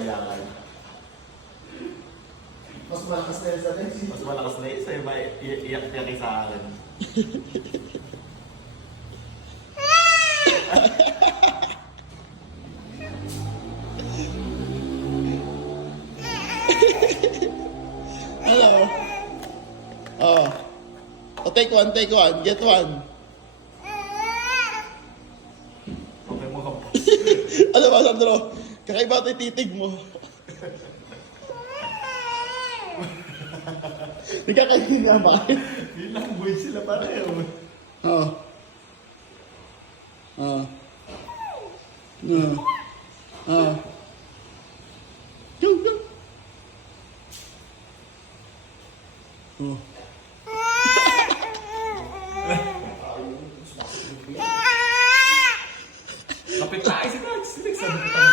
iyakan. Mas malakas na yun sa next. Mas malakas na yun sa'yo ba iyak-iyak sa akin? Hello. Oh. Oh, take one, get one. Okay mo ka po. Ano ba, Sandro? Kakaiba ito yung titig mo. Nagkakahinga ba kayo? Yun lang, buhay sila pareho. Oo. Oo. Oo. Oo. Go, go. Oh. Kapit tayo si Max. Sabi ko